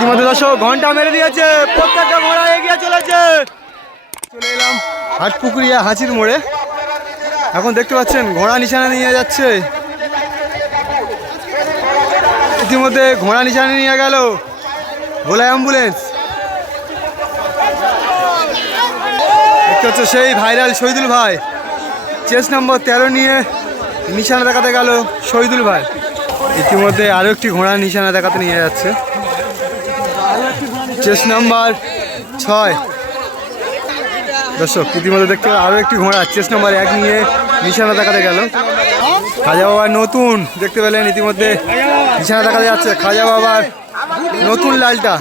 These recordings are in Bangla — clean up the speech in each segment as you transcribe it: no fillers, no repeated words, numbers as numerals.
ইতিমধ্যে দর্শক ঘন্টা মেরে দিয়েছে, প্রত্যেকটা ঘোড়া এগিয়ে চলেছে। চলে এলাম হাটপুকুরিয়া হাঁচির মোড়ে। এখন দেখতে পাচ্ছেন ঘোড়া নিশানা নিয়ে যাচ্ছে। ইতিমধ্যে ঘোড়া নিশানা নিয়ে গেল ভোলা অ্যাম্বুলেন্স। দেখতে হচ্ছে সেই ভাইরাল শহীদুল ভাই, চেস নম্বর 13 নিয়ে নিশানা দেখাতে গেল শহীদুল ভাই। ইতিমধ্যে আরও একটি ঘোড়া নিশানা দেখাতে নিয়ে যাচ্ছে, চেস নাম্বার 6। দর্শক ইতিমধ্যে দেখতে আরও একটি ঘোড়া চেস নাম্বার 1 নিয়ে নিশানা দেখাতে গেল। খাজা বাবার নতুন দেখতে পেলেন, ইতিমধ্যে নিশানা দেখাতে যাচ্ছে খাজা বাবার নতুন লালটা।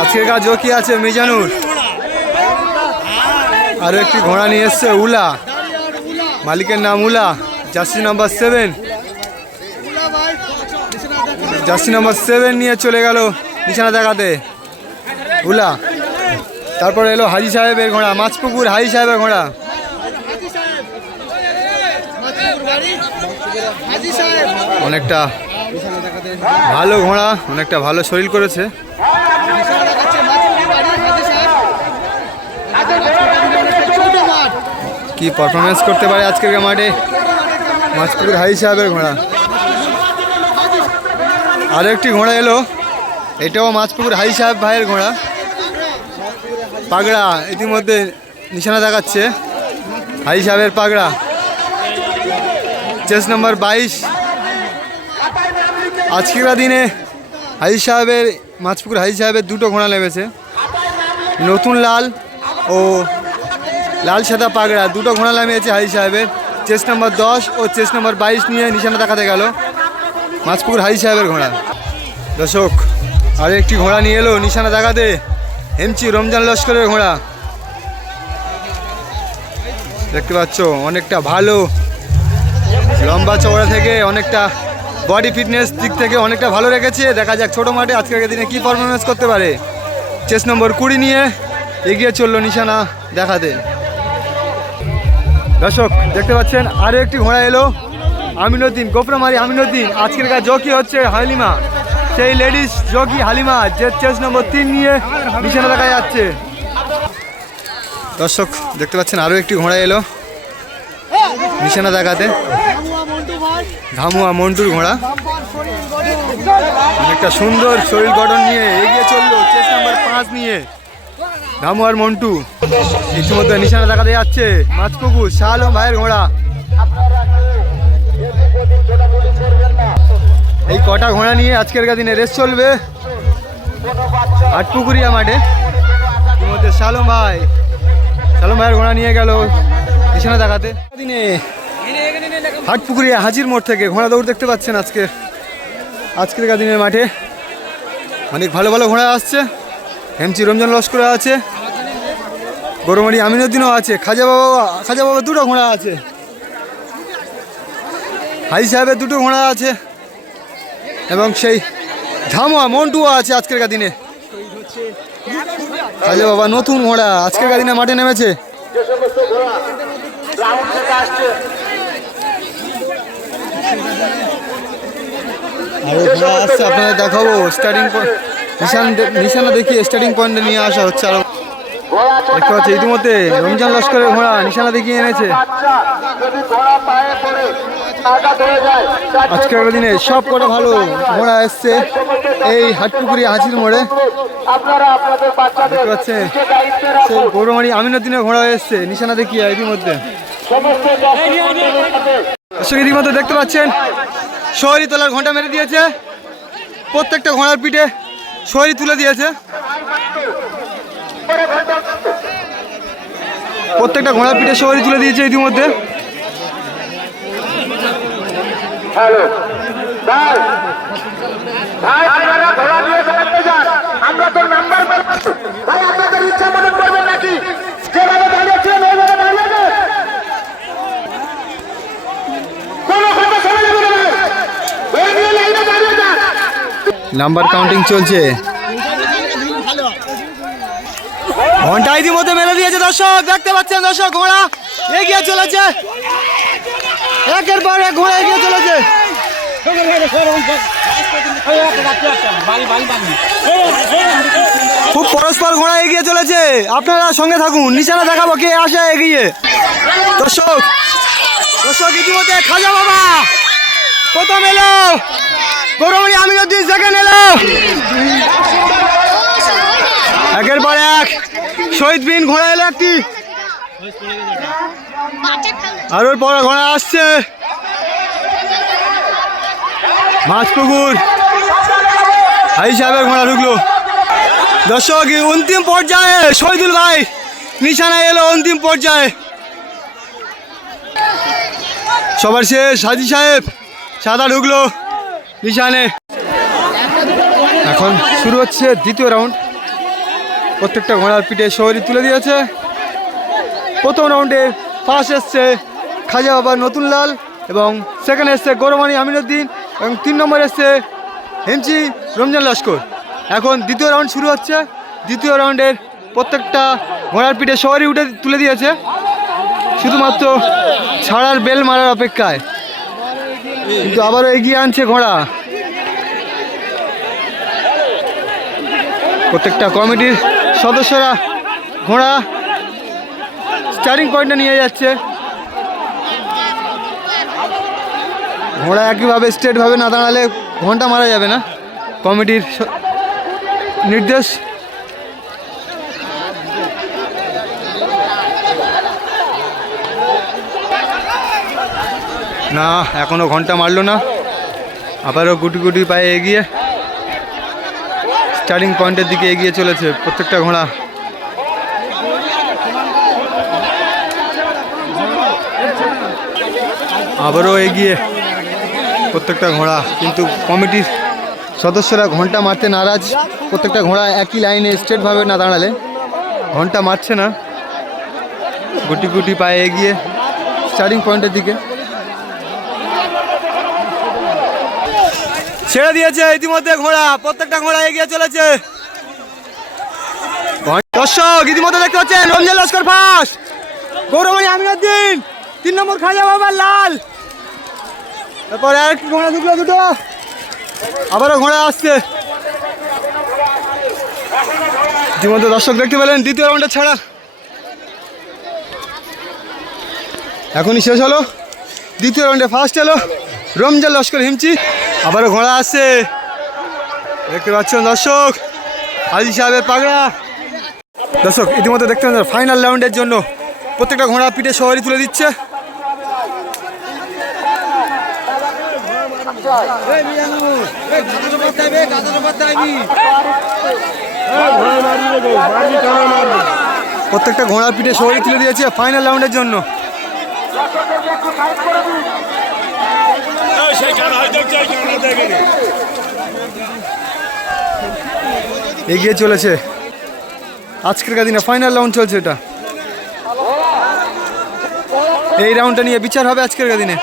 আজকের কাজ জকি আছে মিজানুর। আরও একটি ঘোড়া নিয়ে এসছে উলা, মালিকের নাম উলা, জার্সি নাম্বার 7। জার্সি নাম্বার 7 নিয়ে চলে গেল নিশানা দেখাতে উলা। তারপর এলো হাজি সাহেবের ঘোড়া, মাছপুকুর হাজি সাহেবের ঘোড়া। অনেকটা ভালো ঘোড়া, অনেকটা ভালো শরীর করেছে। কি পারফরমেন্স করতে পারে আজকের মাঠে মাছপুকুর হাজি সাহেবের ঘোড়া। আরও একটি ঘোড়া এলো, এটাও মাছপুকুর হাজি সাহেব ভাইয়ের ঘোড়া, পাগড়া। ইতিমধ্যে নিশানা দেখাচ্ছে হাজি সাহেবের পাগড়া, চেস নাম্বার 22। আজকের দিনে হাজি সাহেবের মাছপুকুর হাজি সাহেবের দুটো ঘোড়া নেমেছে, নতুন লাল ও লাল সাদা পাগড়া দুটো ঘোড়া নামিয়েছে হাজি সাহেবের। চেস নাম্বার 10 ও চেস নাম্বার 22 নিয়ে নিশানা দেখাতে গেল মাছপুকুর হাজি সাহেবের ঘোড়া। দর্শক আর একটি ঘোড়া নিয়ে এলো নিশানা দেখাতে, হেমচি রমজান লস্করের ঘোড়া। দেখতে পাচ্ছ অনেকটা ভালো, লম্বা চওড়া থেকে অনেকটা বডি ফিটনেস দিক থেকে অনেকটা ভালো রেখেছে। দেখা যাক ছোটো মাঠে আজকের দিনে কী পারফরমেন্স করতে পারে। চেস নম্বর 20 নিয়ে এগিয়ে চললো নিশানা দেখাতে। দর্শক দেখতে পাচ্ছেন আরও একটি ঘোড়া এলো, আমিনুদ্দিন, গোপরামারি আমিনুদ্দিন। আজকের কাজ জকি হচ্ছে হালিমা, সেই লেডিস জকি হালিমা, যে চেস নম্বর 3 নিয়ে নিশানা দেখা যাচ্ছে। দর্শক দেখতে পাচ্ছেন আরও একটি ঘোড়া এলো নিশানা দেখাতে, ধামুয়া মন্টুর ঘোড়া। অনেকটা সুন্দর শরীর গঠন নিয়ে এগিয়ে চললো চেস নাম্বার 5 নিয়ে ধামুয়ার মন্টু। ইতিমধ্যে নিশানা দেখাতে যাচ্ছে মাছপুকুর শাহ আলম ভাইয়ের ঘোড়া। এই কটা ঘোড়া নিয়ে আজকের দিনে রেস চলবে হাটপুকুরিয়া মাঠে। ইতিমধ্যে শাহ আলম ভাইয়ের ঘোড়া নিয়ে গেল নিশানা দেখাতে। দিনে হাটপুকুরিয়া হাজির মোড় থেকে ঘোড়া দৌড় দেখতে পাচ্ছেন আজকের দিনের মাঠে অনেক ভালো ভালো ঘোড়া আসছে। হেমচি রমজান লস্কর আছে, গরমারি আমিনুদ্দিনও আছে, খাজা বাবা দুটো ঘোড়া আছে, হাজি সাহেবের দুটো ঘোড়া আছে এবং সেই ধামুয়া মন্টুও আছে আজকের দিনে। খাজা বাবা নতুন ঘোড়া আজকের দিনে মাঠে নেমেছে। আরো ঘোড়া আসছে, আপনাদের দেখাবো। স্টার্টিং নিশানা দেখিয়ে স্টার্টিং পয়েন্টে নিয়ে আসা হচ্ছে। আরো দেখতে পাচ্ছি ইতিমধ্যে রমজান লস্করের ঘোড়া নিশানা দেখিয়ে এনেছে। আজকের দিনে সব কটা ভালো ঘোড়া এসছে এই হাটপুকুরিয়া হাঁচির মোড়ে। দেখতে পাচ্ছেন সেই গৌরমারি আমিনুদ্দিনের ঘোড়া এসছে নিশানা দেখিয়ে ইতিমধ্যে। ইতিমধ্যে দেখতে পাচ্ছেন শহরি তোলার ঘন্টা মেরে দিয়েছে, প্রত্যেকটা ঘোড়ার পিঠে শহরি তুলে দিয়েছে। প্রত্যেকটা ঘোড়ার পিঠে শহরি তুলে দিয়েছে ইতিমধ্যে। নাম্বার কাউন্টিং চলছে, ঘন্টা ইতিমধ্যে মেরে দিয়েছে। দর্শক দেখতে পাচ্ছেন, দর্শক ঘোড়া এগিয়ে চলেছে, একের পর এক ঘোড়া এগিয়ে চলেছে। খুব পরস্পর ঘোড়া এগিয়ে চলেছে, আপনারা সঙ্গে থাকুন, নিশানা দেখাবো কে আসে এগিয়ে। দর্শক দর্শক ইতিমধ্যে খাজা বাবা প্রথম এলো, গৌরমণি আমিনুদ্দিন সেকেন্ড এলো, একের পর এক শহীদ বিন ঘোড়া এলো একটি, আর ওর পরে ঘোড়া আসছে মাছপুকুর হাই সাহেবের ঘোড়া ঢুকলো। দর্শক অন্তিম পর্যায়ে শহীদুল ভাই নিশানা এলো অন্তিম পর্যায়ে, সবার শেষ হাজি সাহেব সাদা ঢুকলো নিশানে। এখন শুরু হচ্ছে দ্বিতীয় রাউন্ড, প্রত্যেকটা ঘোড়ার পিঠে শহরি তুলে দিয়েছে। প্রথম রাউন্ডে ফার্স্ট এসছে খাজা বাবা নতুন লাল এবং সেকেন্ড এসছে গৌরমণি আমিনুদ্দিন এবং 3 নম্বর এসছে হেমচি রমজান লস্কর। এখন দ্বিতীয় রাউন্ড শুরু হচ্ছে, দ্বিতীয় রাউন্ডের প্রত্যেকটা ঘোড়ার পিঠে শহরি উঠে তুলে দিয়েছে, শুধুমাত্র ছাড়ার বেল মারার অপেক্ষায়, কিন্তু আবারও এগিয়ে আনছে ঘোড়া। প্রত্যেকটা কমিটির সদস্যরা ঘোড়া স্টার্টিং পয়েন্টে নিয়ে যাচ্ছে। ঘোড়া একইভাবে স্ট্রেটভাবে না দাঁড়ালে ঘন্টা মারা যাবে না, কমিটির নির্দেশ। না এখনো ঘন্টা মারলো না, আবারও গুটি গুটি পায়ে এগিয়ে স্টার্টিং পয়েন্টের দিকে এগিয়ে চলেছে প্রত্যেকটা ঘোড়া। আবারও এগিয়ে প্রত্যেকটা ঘোড়া, কিন্তু কমিটির সদস্যরা ঘন্টা মারতে নারাজ। প্রত্যেকটা ঘোড়া একই লাইনে স্ট্রেটভাবে না দাঁড়ালে ঘন্টা মারছে না, গুটি গুটি পায়ে এগিয়ে স্টার্টিং পয়েন্টের দিকে ছেড়ে দিয়েছে ইতিমধ্যে ঘোড়া। প্রত্যেকটা ঘোড়া এগিয়ে চলেছে। দর্শক ইতিমধ্যে দেখতে পাচ্ছেন রমজান লস্কর ফার্স্ট, গৌরমণি আমিনুদ্দিন 3 নম্বর খাজা বাবার লাল, তারপর আরেকটি ঘোড়া ঢুকলো দুটো, আবারও ঘোড়া আসছে। ইতিমধ্যে দর্শক দেখতে পেলেন দ্বিতীয় রাউন্ডে ছাড়া এখনই শেষ হলো। দ্বিতীয় রাউন্ডে ফার্স্ট এলো রমজান লস্কর হিমচি, আবারও ঘোড়া আসছে দেখতে পাচ্ছেন দর্শক হাজি সাহেবের পাগড়া। দর্শক ইতিমধ্যে দেখতে পাচ্ছেন ফাইনাল রাউন্ডের জন্য প্রত্যেকটা ঘোড়া পিঠে শহরি তুলে দিচ্ছে। প্রত্যেকটা ঘোড়ার পিঠে শহরি তুলে দিয়েছে ফাইনাল রাউন্ডের জন্য। এগিয়ে চলেছে আজকের দিনে ফাইনাল রাউন্ড চলছে, এটা এই রাউন্ডটা নিয়ে বিচার হবে আজকের দিনে।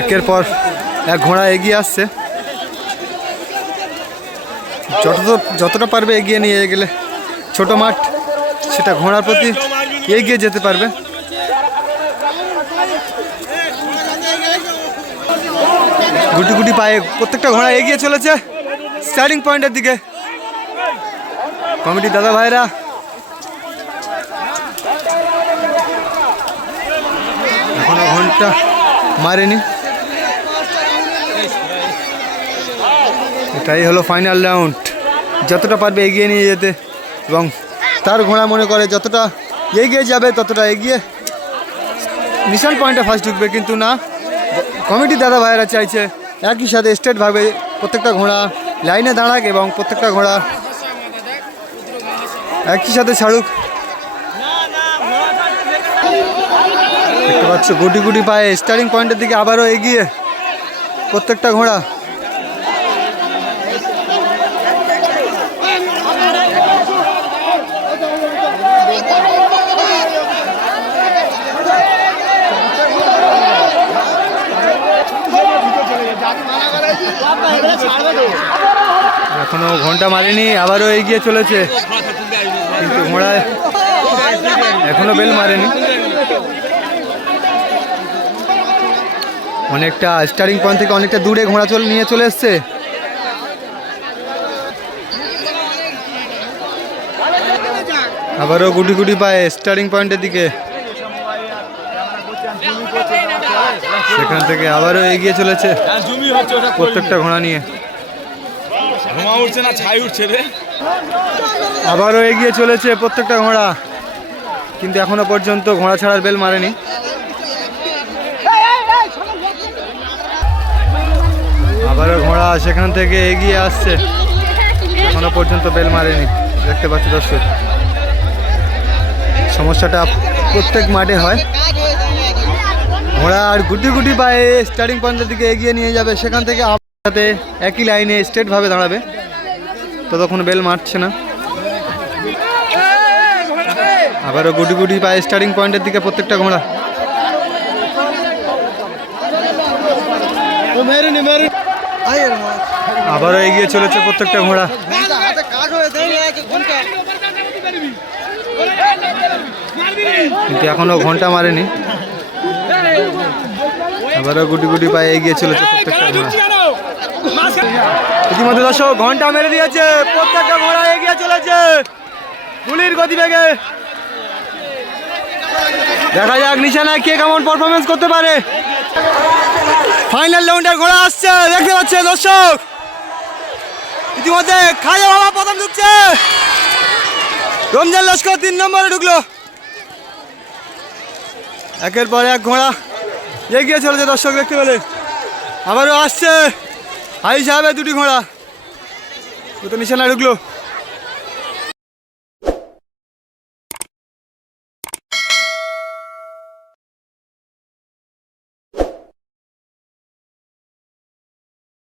একের পর এক ঘোড়া এগিয়ে আসছে, যতটা পারবে এগিয়ে নিয়ে গেলে ছোট মাঠ সেটা ঘোড়ার প্রতি এগিয়ে যেতে পারবে। গুটি গুটি পায়ে প্রত্যেকটা ঘোড়া এগিয়ে চলেছে স্টার্টিং পয়েন্টের দিকে। কমিটির দাদা ভাইরা এখনো ঘন্টা মারেনি। এটাই হলো ফাইনাল রাউন্ড, যতটা পারবে এগিয়ে নিয়ে যেতে এবং তার ঘোড়া মনে করে যতটা এগিয়ে যাবে ততটা এগিয়ে নিশান পয়েন্টে ফার্স্ট ঢুকবে, কিন্তু না, কমিটির দাদা ভাইয়েরা চাইছে একই সাথে স্ট্রেটভাবে প্রত্যেকটা ঘোড়া লাইনে দাঁড়াক এবং প্রত্যেকটা ঘোড়া একই সাথে ছাড়ুক। দেখতে পাচ্ছ গুটি গুটি পায়ে স্টার্টিং পয়েন্টের দিকে আবারও এগিয়ে প্রত্যেকটা ঘোড়া। এখনো ঘন্টা মারেনি, আবারও এগিয়ে চলেছে, কিন্তু ঘোড়ায় এখনো বেল মারেনি। অনেকটা স্টার্টিং পয়েন্ট থেকে অনেকটা দূরে ঘোড়া নিয়ে চলে এসছে। আবারও গুটি গুটি পায়ে স্টার্টিং পয়েন্টের দিকে, সেখান থেকে আবারও এগিয়ে চলেছে প্রত্যেকটা ঘোড়া নিয়ে। আবারও এগিয়ে চলেছে প্রত্যেকটা ঘোড়া, কিন্তু এখনো পর্যন্ত ঘোড়া ছাড়ার বেল মারেনি। আবারও ঘোড়া সেখান থেকে এগিয়ে আসছে, এখনো পর্যন্ত বেল মারেনি। দেখতে পাচ্ছি দর্শক, সমস্যাটা প্রত্যেক মাঠে হয়। ঘোড়া আর গুটি গুটি পায়ে স্টার্টিং পয়েন্টের দিকে এগিয়ে নিয়ে যাবে, সেখান থেকে সাথে একই লাইনে স্ট্রেটভাবে দাঁড়াবে, ততক্ষণ বেল মারছে না। আবারও গুটি গুটি পায়ে স্টার্টিং পয়েন্টের দিকে প্রত্যেকটা ঘোড়া। আবারও এগিয়ে চলেছে প্রত্যেকটা ঘোড়া, কিন্তু এখনো ঘন্টা মারেনি। আবারও গুটি গুটি পায়ে এগিয়ে চলেছে প্রত্যেকটা ঘোড়া। ইতিমধ্যে দর্শক ঘন্টা মেরে দিয়েছে, প্রত্যেকটা ঘোড়া এগিয়ে চলেছে গুলির গতিবেগে। দেখা যাক নিশানায় কে কেমন পারফরমেন্স করতে পারে। ফাইনাল রাউন্ডের ঘোড়া আসছে, দেখতে পাচ্ছে দর্শক। ইতিমধ্যে খাজা বাবা প্রথম ঢুকছে, রমজান লস্কর 3 নম্বরে ঢুকলো। একের পর এক ঘোড়া এগিয়ে চলেছে দর্শক, দেখতে পেলে। আবারও আসছে হাই সাহেবের 2টি ঘোড়া, তো নিশানায় ঢুকলো।